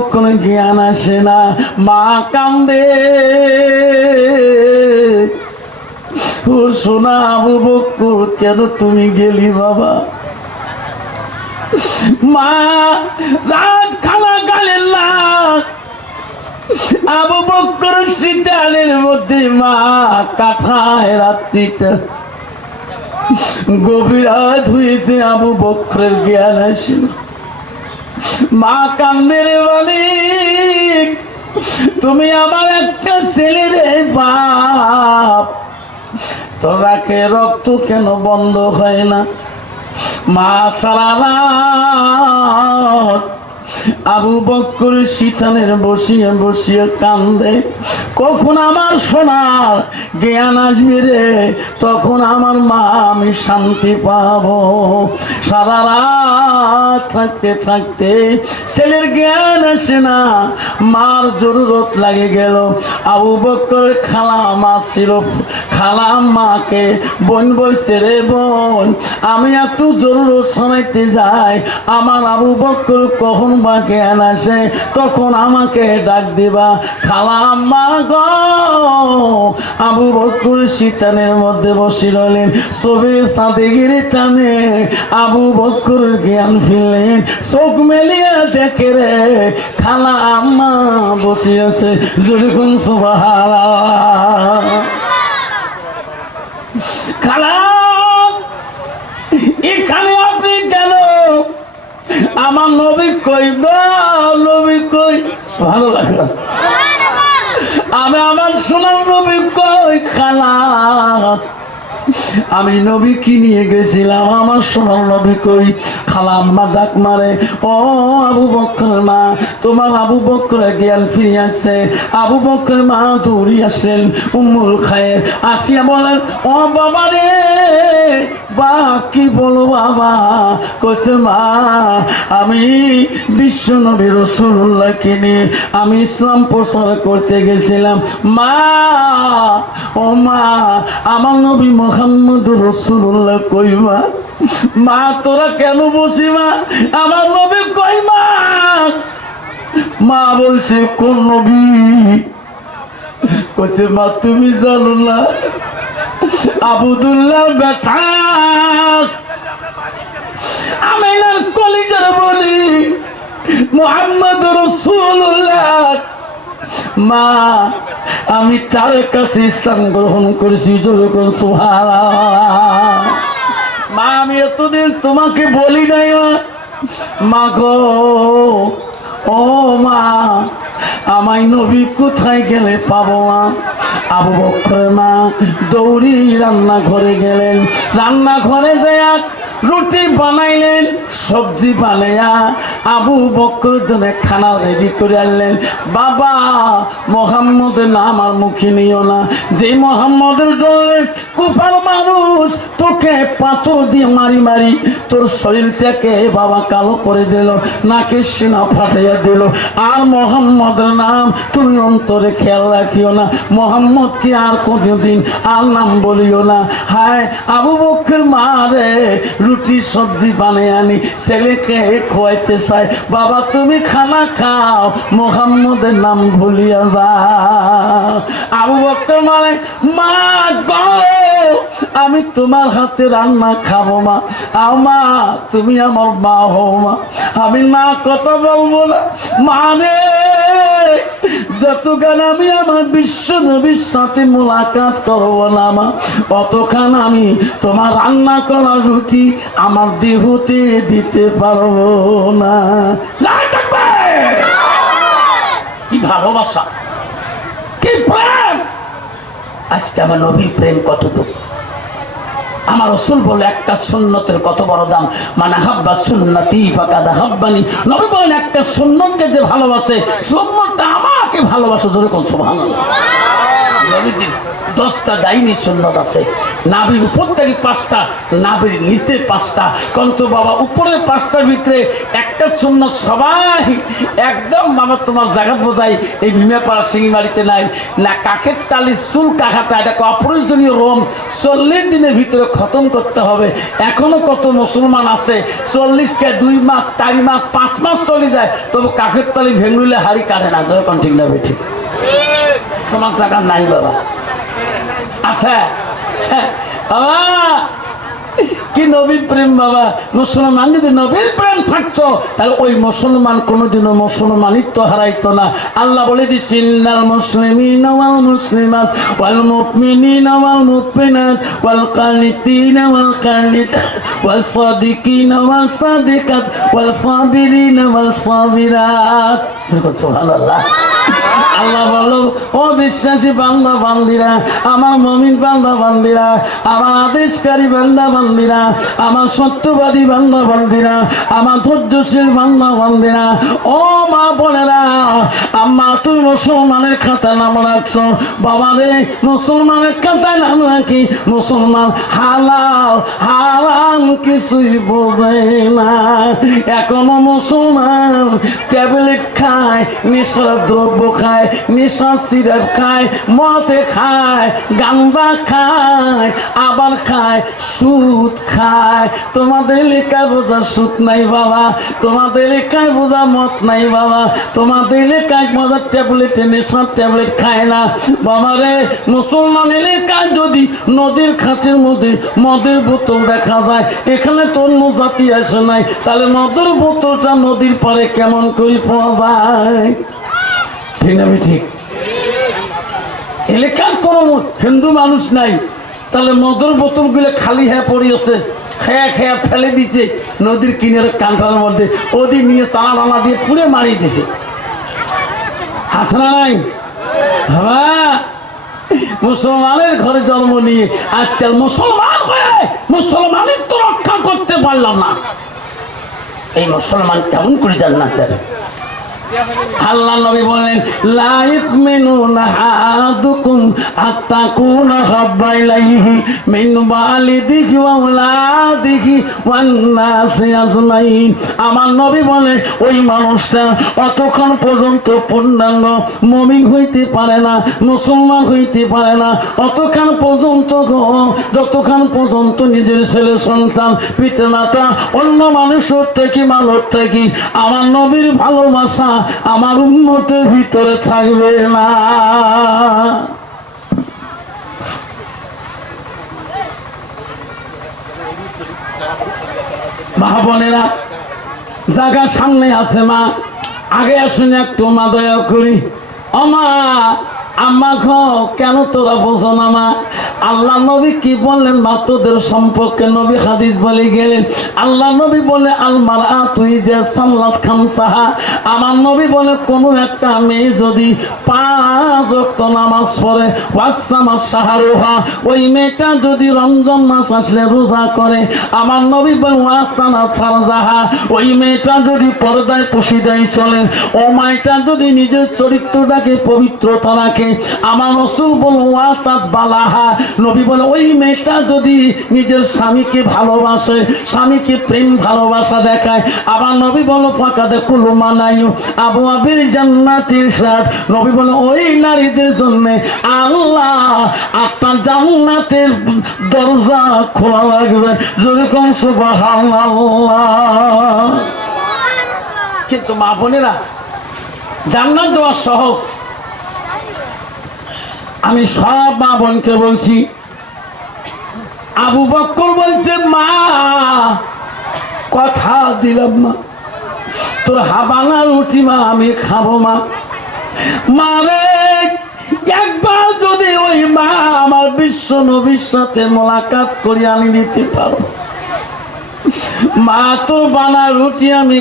বকর জ্ঞান আসে না, মা কান্দে। ও সোনা আবু বকর, কেন তুমি গেলি বাবা? মা রাত খানা গালেন না। আবু বকর শীতালের মধ্যে মা কাঠায় রাত্রিটা গভীর রাত হয়েছে, আবু বকরের জ্ঞান আসেন। মা কান্দের মালিক, তুমি আমার একটা ছেলে রে বাপ, তোর রাখে রক্ত কেন বন্ধ হয় না? মা সারা রাত আবু বকর শীতানের বসিয়ে বসিয়ে কান্দে। কখন আমার সোনার জ্ঞান আসবে রে, তখন আমার মা আমি শান্তি পাবো। সারা রাত থাকতে থাকতে ছেলের জ্ঞান আসে না, মার জরুরত লাগে গেল। আবু বকর খালা মা ছিল, খালা মাকে বোন বলছে, রে বোন আমি এত জরুরত শোনাইতে যাই, আমার আবু বকর কখন বা জ্ঞান আসে তখন আমাকে ডাক দিবা। খালা আম্মা গো, আবু বকর শীতানের মধ্যে বসে রইলেন, সবে সাদেগির টানে আবু বকর জ্ঞান ফিরলেন। চোখ মেলিয়ে দেখে রে খালা আম্মা বসে আছে। যেরকম সুবহানাল্লাহ। খালা এখানে আপনি কেন? আমার নবী কই গো, নবী কই? ভালো লাগলো। আমি আমার সোনার নবী কই? খালা আমি নবী কি নিয়ে গেছিলাম, আমার সোনার নবী কই? খালা আম্মা ডাক মারে, ও আবু বকর মা, তোমার আবু বকর জ্ঞান ফিরে আসছে। আবু বকর মা দৌড়ি আসলেন, উম্মুল খায়ের আসিয়া বলেন, ও বাবা রে বা কি বলো বাবা? কইছে মা আমি বিশ্ব নবী রাসূলুল্লাহকে নিয়ে আমি ইসলাম প্রচার করতে গেছিলাম। মা ও মা, আমার নবী মুহাম্মদ রাসূলুল্লাহ কই মা? মা তোরা কেন বসি মা? আমার নবী কই মা? মা বলছে কোন নবী? কইছে মা তুমি জানো না, আবদুল্লাহ বেটা আমিনার কলিজার বলি মুহাম্মদ রাসূলুল্লাহ। মা আমি তার কাছে ইসলাম গ্রহণ করেছি। যখন সুবহানাল্লাহ। মা আমি এতদিন তোমাকে বলি নাই মা গো, ও মা আমায় নবী কোথায় গেলে পাবো মা? আবু বকর মা দৌড়ি রান্নাঘরে গেলেন, রান্নাঘরে যায় রুটি বানাইলেন, সবজি বানাইয়া আবু বকর জন্য খানা রেডি করে আনলেন। বাবা মোহাম্মদের নাম আর মুখে নিও না, যে মোহাম্মদের ডরে কুফার মানুষ তোকে পাথর দিয়ে মারি মারি তোর শরীরটাকে বাবা কালো করে দিল, নাকে সিনা ফাটাইয়া দিল। আর মোহাম্মদের নাম তুমি অন্তরে খেয়াল রাখিও না, মোহাম্মদকে আর কোনোদিন আর নাম বলিও না। হায় আবু বকর মা রে রুটি সবজি বানিয়ে আনি ছেলেকে খোয়াইতে চাই, বাবা তুমি খানা খাও, মোহাম্মদের নাম ভুলিয়া যাও। আবু বকর মানে মা গো আমি তোমার হাতে রান্না খাবো মা, আও মা তুমি আমার মা হও মা, আমি না কথা বলবো না। মানে যতক্ষণ আমি আমার বিশ্ব নবীর সাথে মোলাকাত করবো না মা, অতক্ষণ আমি তোমার রান্না করা রুটি আমার দেহতে দিতে পারবো না। কি ভালোবাসা, কি প্রেম! আজকে আমার নবীর প্রেম কতটুকু। আমার রাসূল বলে একটা সুন্নতের কত বড় দাম, মানে হাব্বা সুন্নতি ফাকাদ হাব্বানি। নবী বলেন একটা সুন্নতকে যে ভালোবাসে, সুন্নতটা আমাকে ভালোবাসে। জোরে কোন সুবহানাল্লাহ। নবীজির 10টা ডাইনি সুন্নত আছে। নাভির উপর থেকে 5টা, নাভির নিচে 5টা। কিন্তু বাবা উপরের 5টার ভিতরে একটা সুন্নত সবাই একদম বাবা তোমার জায়গা বোঝাই এই ভীমাপাড়া সিঙ্গিমারিতে নাই না। কাকের তালি চুল কাকাটা এটাকে অপ্রয়োজনীয় রোম 40 দিনের ভিতরে খতম করতে হবে। এখনো কত মুসলমান আছে 40কে 2 মাস 4 মাস 5 মাস চলে যায়, তবু কাকের তালি ভেঙুলে হাড়ি কাটে না। যখন ঠিক না বেঠিক তোমার জায়গা নাই বাবা আছে। বাবা কি নবীর প্রেম বাবা। মুসলমান যদি নবীর প্রেম থাকতো তাহলে ওই মুসলমান কোনোদিনও মুসলমানিত্ব হারাইতো না। আল্লাহ বলে দিচ্ছি ইন্নাল মুসলিমিনা ওয়াল মুসলিমাত ওয়াল মুমিনিনা ওয়াল মুমিনাত ওয়াল কানিতিনা ওয়াল কানিতাত ওয়াল সাদিকিনা ওয়াল সাদিকাত ওয়াল সাবিরিনা ওয়াল সাবিরাত। সুবহানাল্লাহ। আল্লাহ বলো ও বিশ্বাসী বান্দা বান্দিরা, আমার মুমিন বান্দা বান্দিরা, আমার আদেশকারী বান্দা বান্দিরা, আমার সত্যবাদী বান্দা বান্দিরা, আমার ধৈর্যশীল বান্দা বান্দিরা, ও মা বোনেরা, আম্মা তুই মুসলমানের খাতায় নাম রাখছো। বাবা রে মুসলমানের খাতায় নাম রাখি মুসলমান হালাল হারাম কিছুই বোঝে না। এখনো মুসলমান ট্যাবলেট খায়, নেশার দ্রব্য খায়, নেশা সিরাপ খায়, মদে খায়, গান্দা খায়, আবার খায় সুদ খায়। তোমাদের এলাকায় বোঝা সুদ নাই বাবা, তোমাদের এলাকায় বোঝা মদ নাই বাবা, তোমাদের এলাকায় বোঝা ট্যাবলেটে নেশার ট্যাবলেট খায় না বাবা রে। মুসলমান এলাকায় যদি নদীর খাটের মধ্যে মদের বোতল দেখা যায়, এখানে তো অন্য জাতি আসে নাই, তাহলে মদের বোতলটা নদীর পারে কেমন করে পাওয়া যায়? ঠিক না ঠিক? এলাকার কোনো হিন্দু মানুষ নাই, তাহলে মদের বোতলগুলো খালি হয়ে পড়িয়েছে, খেয়া খেয়া ফেলে দিচ্ছে নদীর কিনারে কান্টার মধ্যে, ওদিক নিয়ে চানা টানা দিয়ে পুড়ে মারিয়ে দিছে। আছে না নাই বাবা? মুসলমানের ঘরে জন্ম নিয়ে আজকাল মুসলমান হয়ে মুসলমানের তো রক্ষা করতে পারলাম না। এই মুসলমান কেমন করে জান্নাত যাবে? আল্লাহ নবী বলেন লা ইউমিনুনা আহাদুকুম হাত্তা কুনা হাব্বা ইলাইহি মিন ওয়ালিদিহি ওয়া ওয়ালাদিহি ওয়ান নাসি আজমাইন। আমার নবী বলে ওই মানুষটা অতক্ষণ পর্যন্ত পূর্ণাঙ্গ মুমিন হইতে পারে না, মুসলমান হইতে পারে না অতক্ষণ পর্যন্ত যতক্ষণ পর্যন্ত নিজের ছেলে সন্তান পিতামাতা অন্য মানুষের থেকে মানব থেকে আমার নবীর ভালোবাসা আমার উম্মতের ভিতরে থাকবে না। মা বোনেরা জায়গা সামনে আছে, মা আগে আসুন একটু মা দয়া করি। ও মা আম্মা খো কেন তোরা বোঝো না মা? আল্লাহ নবী কি বললেন মা তোদের সম্পর্কে? নবী হাদিস বলে গেলেন, আল্লাহ নবী বলে আলমার তুই যে সাল্লাত খামসাহা। আমার নবী বলে কোনো একটা মেয়ে যদি 5 ওয়াক্ত নামাজ পড়ে ওয়াসামা শাহরুহা, ওই মেয়েটা যদি রমজান মাস আসলে রোজা করে, আমার নবী বলে ওয়াসানা ফারজাহা, ওই মেয়েটা যদি পর্দায় পশিদায় চলে, ও মায়েটা যদি নিজের চরিত্রটাকে পবিত্রতা রাখে, আমার রাসূল বলে ওয়াতাত বালাহা, নবী বলে ওই মেয়েটা যদি নিজের স্বামীকে ভালোবাসে, স্বামীকে প্রেম ভালোবাসা দেখায়, আবার নবী বলে ফাকাদে কুলু মানায়ু আবু আবির জান্নাতির সাথ, নবী বলে ওই নারীদের জন্য আল্লাহ আপনার জান্নাতের দরজা খোলা লাগবে। যেরকম সুবহানাল্লাহ। কিন্তু মা বোনেরা জান্নাত দেওয়া সহজ। আমি সব মা বোনকে বলছি, আবু বকর বলছে মা কথা দিলাম মা তোর হাবানা রুটি মা আমি খাবো মা। মারে একবার যদি ওই মা আমার বিশ্ব নবীর সাথে মোলাকাত করে আনি দিতে পারো, মা তোর বানা রুটি আমি